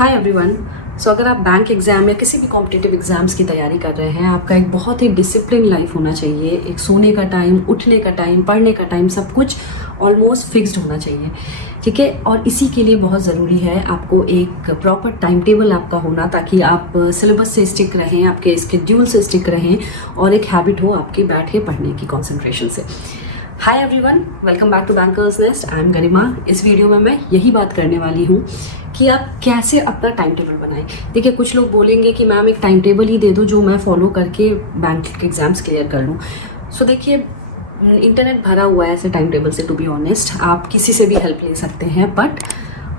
Hi everyone. सो अगर आप bank exam या किसी भी कॉम्पिटिटिव एग्ज़ाम्स की तैयारी कर रहे हैं, आपका एक बहुत ही डिसिप्लिन लाइफ होना चाहिए। एक सोने का टाइम, उठने का टाइम, पढ़ने का टाइम, सब कुछ ऑलमोस्ट फिक्स्ड होना चाहिए, ठीक है। और इसी के लिए बहुत ज़रूरी है आपको एक प्रॉपर टाइम टेबल आपका होना, ताकि आप सिलेबस से स्टिक रहें, आपके स्केड्यूल से स्टिक रहें और एक हैबिट हो आपकी बैठ के पढ़ने की, कॉन्सेंट्रेशन से। Hi everyone, welcome back to bankers nest. I am Garima. इस वीडियो में मैं यही बात करने वाली हूँ कि आप कैसे अपना टाइम टेबल बनाएं। देखिए, कुछ लोग बोलेंगे कि मैम एक टाइम टेबल ही दे दो जो मैं फॉलो करके बैंक के एग्ज़ाम्स क्लियर कर लूँ। सो देखिए, इंटरनेट भरा हुआ है ऐसे टाइम टेबल से। टू बी ऑनेस्ट, आप किसी से भी हेल्प ले सकते हैं, बट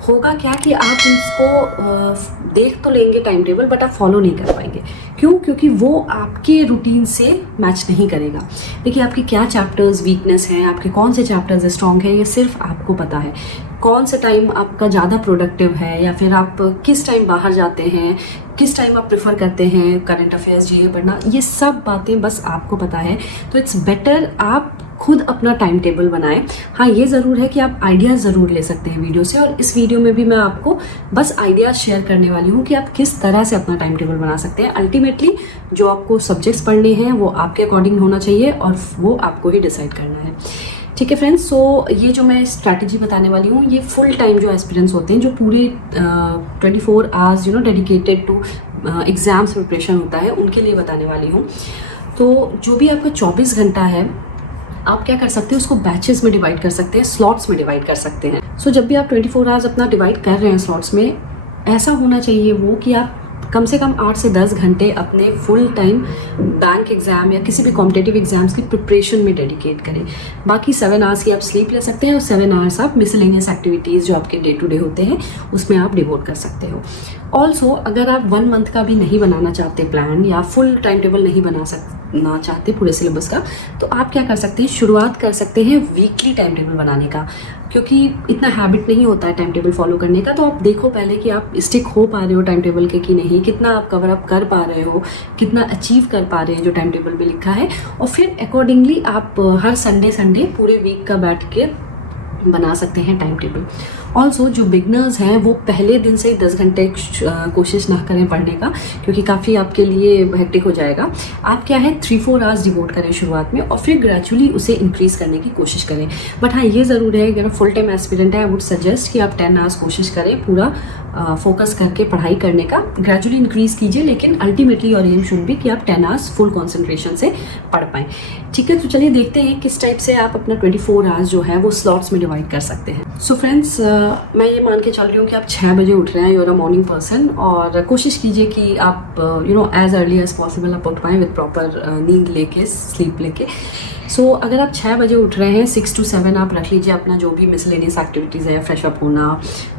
होगा क्या कि आप उसको देख तो लेंगे टाइम टेबल, बट आप फॉलो नहीं कर पाएंगे। क्यों? क्योंकि वो आपके रूटीन से मैच नहीं करेगा। देखिए, आपके क्या चैप्टर्स वीकनेस हैं, आपके कौन से चैप्टर्स स्ट्रॉन्ग हैं, ये सिर्फ आपको पता है। कौन सा टाइम आपका ज़्यादा प्रोडक्टिव है, या फिर आप किस टाइम बाहर जाते हैं, किस टाइम आप प्रेफर करते हैं करंट अफेयर्स, जीके पढ़ना, ये सब बातें बस आपको पता है। तो इट्स बेटर आप खुद अपना टाइम टेबल बनाएं। हाँ, ये ज़रूर है कि आप आइडियाज़ ज़रूर ले सकते हैं वीडियो से, और इस वीडियो में भी मैं आपको बस आइडियाज़ शेयर करने वाली हूँ कि आप किस तरह से अपना टाइम टेबल बना सकते हैं। अल्टीमेटली जो आपको सब्जेक्ट्स पढ़ने हैं वो आपके अकॉर्डिंग होना चाहिए, और वो आपको ही डिसाइड करना है, ठीक है फ्रेंड्स। सो ये जो मैं स्ट्रैटेजी बताने वाली हूँ, ये फुल टाइम जो एस्पिरेंट्स होते हैं, जो पूरे 24 hours dedicated to exams preparation होता है, उनके लिए बताने वाली हूँ। तो जो भी आपका 24 घंटा है, आप क्या कर सकते हैं, उसको बैचेस में डिवाइड कर सकते हैं, स्लॉट्स में डिवाइड कर सकते हैं। सो जब भी आप 24 आवर्स अपना डिवाइड कर रहे हैं स्लॉट्स में, ऐसा होना चाहिए वो कि आप कम से कम 8 से 10 घंटे अपने फुल टाइम बैंक एग्ज़ाम या किसी भी कॉम्पिटिटिव एग्ज़ाम्स की प्रिपरेशन में डेडिकेट करें। बाकी 7 आवर्स की आप स्लीप ले सकते हैं, और 7 आवर्स आप मिसलेनियस एक्टिविटीज़ जो आपके डे टू डे होते हैं उसमें आप डिवोट कर सकते हो। ऑल्सो अगर आप 1 मंथ का भी नहीं बनाना चाहते प्लान, या फुल टाइम टेबल नहीं बना चाहते पूरे सिलेबस का, तो आप क्या कर सकते हैं, शुरुआत कर सकते हैं वीकली टाइम टेबल बनाने का। क्योंकि इतना हैबिट नहीं होता है टाइम टेबल फॉलो करने का, तो आप देखो पहले कि आप स्टिक हो पा रहे हो टाइम टेबल के कि नहीं, कितना आप कवर अप कर पा रहे हो, कितना अचीव कर पा रहे हैं जो टाइम टेबल में लिखा है, और फिर अकॉर्डिंगली आप हर संडे पूरे वीक का बैठ के बना सकते हैं टाइम टेबल। ऑल्सो जो बिगनर्स हैं वो पहले दिन से ही 10 घंटे कोशिश ना करें पढ़ने का, क्योंकि काफ़ी आपके लिए हेक्टिक हो जाएगा। आप क्या है 3-4 आवर्स डिवोट करें शुरुआत में, और फिर ग्रेजुअली उसे इंक्रीज़ करने की कोशिश करें। बट हाँ, ये ज़रूर है, अगर फुल टाइम एस्पिरेंट है, आई वुड सजेस्ट कि आप 10 आवर्स कोशिश करें पूरा फोकस करके पढ़ाई करने का। ग्रेजुअली इंक्रीज़ कीजिए, लेकिन अल्टीमेटली और एम शुड भी कि आप 10 आवर्स फुल कॉन्सेंट्रेशन से पढ़ पाएँ, ठीक है। तो चलिए देखते हैं किस टाइप से आप अपना 24 आवर्स जो है वो स्लॉट्स में डिवाइड कर सकते हैं। सो फ्रेंड्स, मैं ये मान के चल रही हूँ कि आप 6 बजे उठ रहे हैं, यूर अ मॉर्निंग पर्सन, और कोशिश कीजिए कि आप एज अर्ली एज पॉसिबल आप उठ पाएँ विद प्रॉपर नींद लेके, स्लीप लेके। सो अगर आप 6 बजे उठ रहे हैं, 6 to 7 आप रख लीजिए अपना जो भी मिसलेनियस एक्टिविटीज़ है, फ्रेश अप होना,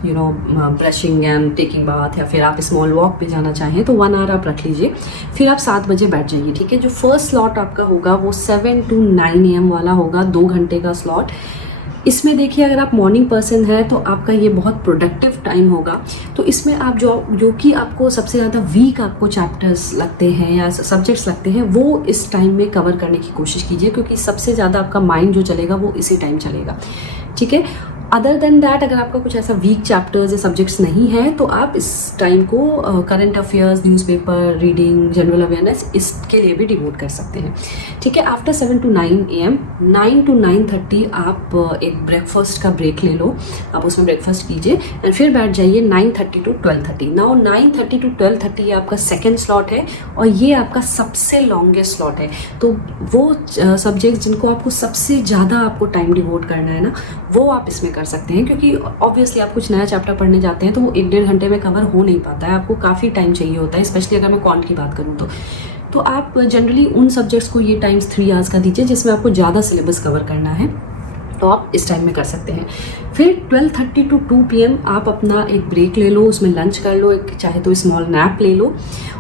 ब्रशिंग एंड टेकिंग बाथ, या फिर आप स्मॉल वॉक पे जाना चाहें तो 1 आवर आप रख लीजिए। फिर आप 7 बजे बैठ जाइए, ठीक है। जो फर्स्ट स्लॉट आपका होगा वो 7 to 9 AM वाला होगा, 2 घंटे का स्लॉट। इसमें देखिए, अगर आप मॉर्निंग पर्सन है तो आपका ये बहुत प्रोडक्टिव टाइम होगा। तो इसमें आप जो कि आपको सबसे ज़्यादा वीक आपको चैप्टर्स लगते हैं या सब्जेक्ट्स लगते हैं, वो इस टाइम में कवर करने की कोशिश कीजिए, क्योंकि सबसे ज़्यादा आपका माइंड जो चलेगा वो इसी टाइम चलेगा, ठीक है। अदर देन दैट, अगर आपका कुछ ऐसा वीक चैप्टर्स या सब्जेक्ट्स नहीं है, तो आप इस टाइम को current affairs, newspaper reading, general awareness, इसके लिए भी डिवोट कर सकते हैं, ठीक है। आफ्टर 7 to 9 AM, 9 to 9:30 आप एक ब्रेकफास्ट का ब्रेक ले लो, आप उसमें ब्रेकफास्ट कीजिए, एंड फिर बैठ जाइए 9:30 to 12:30। नाउ 9:30 to 12:30 ये आपका सेकेंड स्लॉट है, और ये आपका सबसे लॉन्गेस्ट स्लॉट है। तो वो सब्जेक्ट जिनको आपको सबसे ज़्यादा आपको टाइम डिवोट करना है ना, वो आप इसमें कर सकते हैं। क्योंकि ऑब्वियसली आप कुछ नया चैप्टर पढ़ने जाते हैं तो वो 1-1.5 घंटे में कवर हो नहीं पाता है, आपको काफ़ी टाइम चाहिए होता है, स्पेशली अगर मैं क्वांट की बात करूँ तो आप जनरली उन सब्जेक्ट्स को ये टाइम्स 3 आवर्स का दीजिए जिसमें आपको ज़्यादा सिलेबस कवर करना है, तो आप इस टाइम में कर सकते हैं। फिर 12:30 to 2 PM आप अपना एक ब्रेक ले लो, उसमें लंच कर लो, एक चाहे तो स्मॉल नैप ले लो,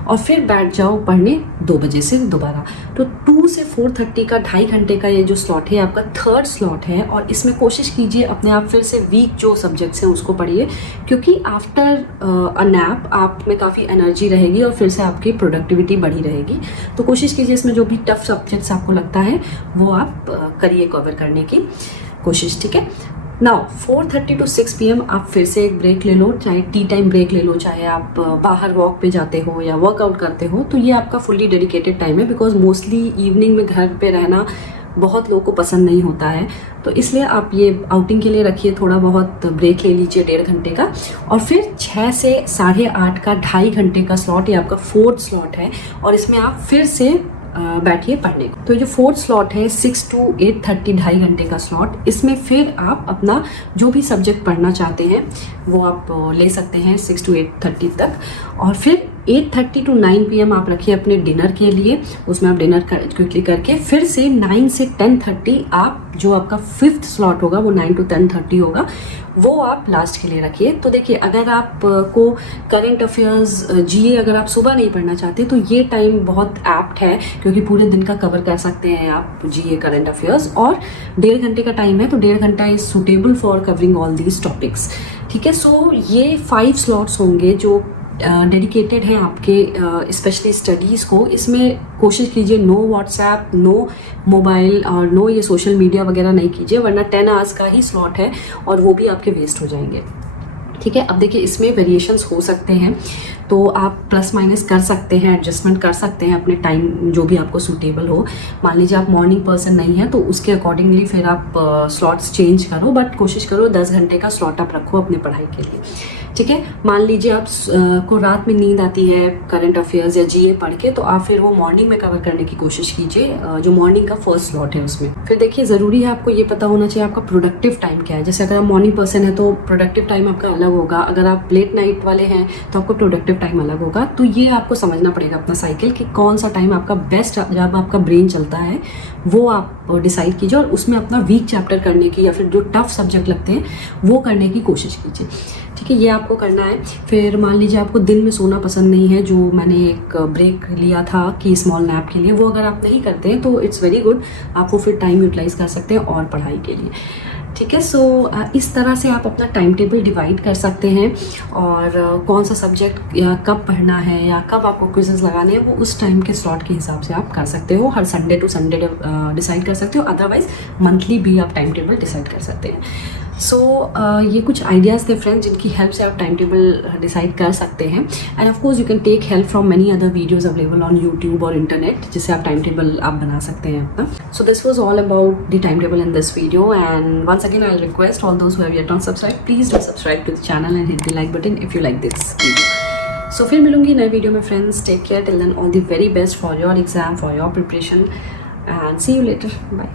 और फिर बैठ जाओ पढ़ने 2 बजे से दोबारा। तो 2 से 4:30 का 2.5 घंटे का ये जो स्लॉट है आपका थर्ड स्लॉट है, और इसमें कोशिश कीजिए अपने आप फिर से वीक जो सब्जेक्ट्स हैं उसको पढ़िए, क्योंकि आफ्टर अ नैप आप में काफ़ी एनर्जी रहेगी और फिर से आपकी प्रोडक्टिविटी बढ़ी रहेगी। तो कोशिश कीजिए इसमें जो भी टफ सब्जेक्ट्स आपको लगता है वो आप करिए कवर करने की कोशिश, ठीक है। नाउ 4:30 to 6 PM आप फिर से एक ब्रेक ले लो, चाहे टी टाइम ब्रेक ले लो, चाहे आप बाहर वॉक पे जाते हो या वर्कआउट करते हो, तो ये आपका फुल्ली डेडिकेटेड टाइम है। बिकॉज मोस्टली इवनिंग में घर पे रहना बहुत लोगों को पसंद नहीं होता है, तो इसलिए आप ये आउटिंग के लिए रखिए, थोड़ा बहुत ब्रेक ले लीजिए 1.5 घंटे का। और फिर 6 से 8:30 का 2.5 घंटे का स्लॉट, ये आपका 4th स्लॉट है, और इसमें आप फिर से बैठिए पढ़ने को। तो जो 4th स्लॉट है 6 to 8:30, 2.5 घंटे का स्लॉट, इसमें फिर आप अपना जो भी सब्जेक्ट पढ़ना चाहते हैं वो आप ले सकते हैं 6 to 8:30 तक। और फिर 8:30 to 9 PM आप रखिए अपने डिनर के लिए, उसमें आप डिनर क्विकली करके फिर से 9 से 10:30 आप जो आपका 5th स्लॉट होगा वो 9 to 10:30 होगा, वो आप लास्ट के लिए रखिए। तो देखिए, अगर आप को करंट अफेयर्स, जीए अगर आप सुबह नहीं पढ़ना चाहते तो ये टाइम बहुत एप्ट है, क्योंकि पूरे दिन का कवर कर सकते हैं आप जीए करंट अफेयर्स। और 1.5 घंटे का टाइम है, तो 1.5 घंटा is suitable for covering all these topics. ठीक है, सो ये 5 स्लॉट्स होंगे जो डेडिकेटेड हैं आपके स्पेशली स्टडीज़ को। इसमें कोशिश कीजिए नो व्हाट्सएप, नो मोबाइल और नो ये सोशल मीडिया वगैरह नहीं कीजिए, वरना 10 आवर्स का ही स्लॉट है और वो भी आपके वेस्ट हो जाएंगे। ठीक है, अब देखिए इसमें वेरिएशंस हो सकते हैं, तो आप प्लस माइनस कर सकते हैं, एडजस्टमेंट कर सकते हैं अपने टाइम जो भी आपको सूटेबल हो। मान लीजिए आप मॉर्निंग पर्सन नहीं है तो उसके अकॉर्डिंगली फिर आप स्लॉट्स चेंज करो, बट कोशिश करो 10 घंटे का स्लॉट आप रखो अपने पढ़ाई के लिए। ठीक है, मान लीजिए आप को रात में नींद आती है करंट अफेयर्स या जीए पढ़ के, तो आप फिर वो मॉर्निंग में कवर करने की कोशिश कीजिए, जो मॉर्निंग का 1st स्लॉट है उसमें। फिर देखिए, ज़रूरी है आपको ये पता होना चाहिए आपका प्रोडक्टिव टाइम क्या है। जैसे अगर आप मॉर्निंग पर्सन है तो प्रोडक्टिव टाइम आपका अलग होगा, अगर आप लेट नाइट वाले हैं तो आपको प्रोडक्टिव टाइम अलग होगा। तो ये आपको समझना पड़ेगा अपना साइकिल कि कौन सा टाइम आपका बेस्ट, जब आपका ब्रेन चलता है वो आप डिसाइड कीजिए, और उसमें अपना वीक चैप्टर करने की या फिर जो टफ सब्जेक्ट लगते हैं वो करने की कोशिश कीजिए। ठीक है, ये आपको करना है। फिर मान लीजिए आपको दिन में सोना पसंद नहीं है, जो मैंने एक ब्रेक लिया था कि स्मॉल नैप के लिए, वो अगर आप नहीं करते हैं तो इट्स वेरी गुड, आप वो फिर टाइम यूटिलाइज कर सकते हैं और पढ़ाई के लिए। ठीक है, सो इस तरह से आप अपना टाइम टेबल डिवाइड कर सकते हैं, और कौन सा सब्जेक्ट या कब पढ़ना है या कब आपको क्विज़ेस लगाने हैं वो उस टाइम के स्लॉट के हिसाब से आप कर सकते हो। हर संडे टू संडे डिसाइड कर सकते हो, अदरवाइज मंथली भी आप टाइम टेबल डिसाइड कर सकते हैं। सो ये कुछ आइडियाज़ थे फ्रेंड्स, जिनकी हेल्प से आप टाइम टेबल डिसाइड कर सकते हैं। And of course you can take help from many other videos available on YouTube और इंटरनेट, जिससे आप टाइम टेबल आप बना सकते हैं अपना। So this was all about the time table in this video, and once again I request all those who have yet not subscribe, please do subscribe to the channel and hit the like button if you like this video. So फिर मिलूंगी नए video में friends. Take care, till then all the very best for your exam, for your preparation, and see you later, bye.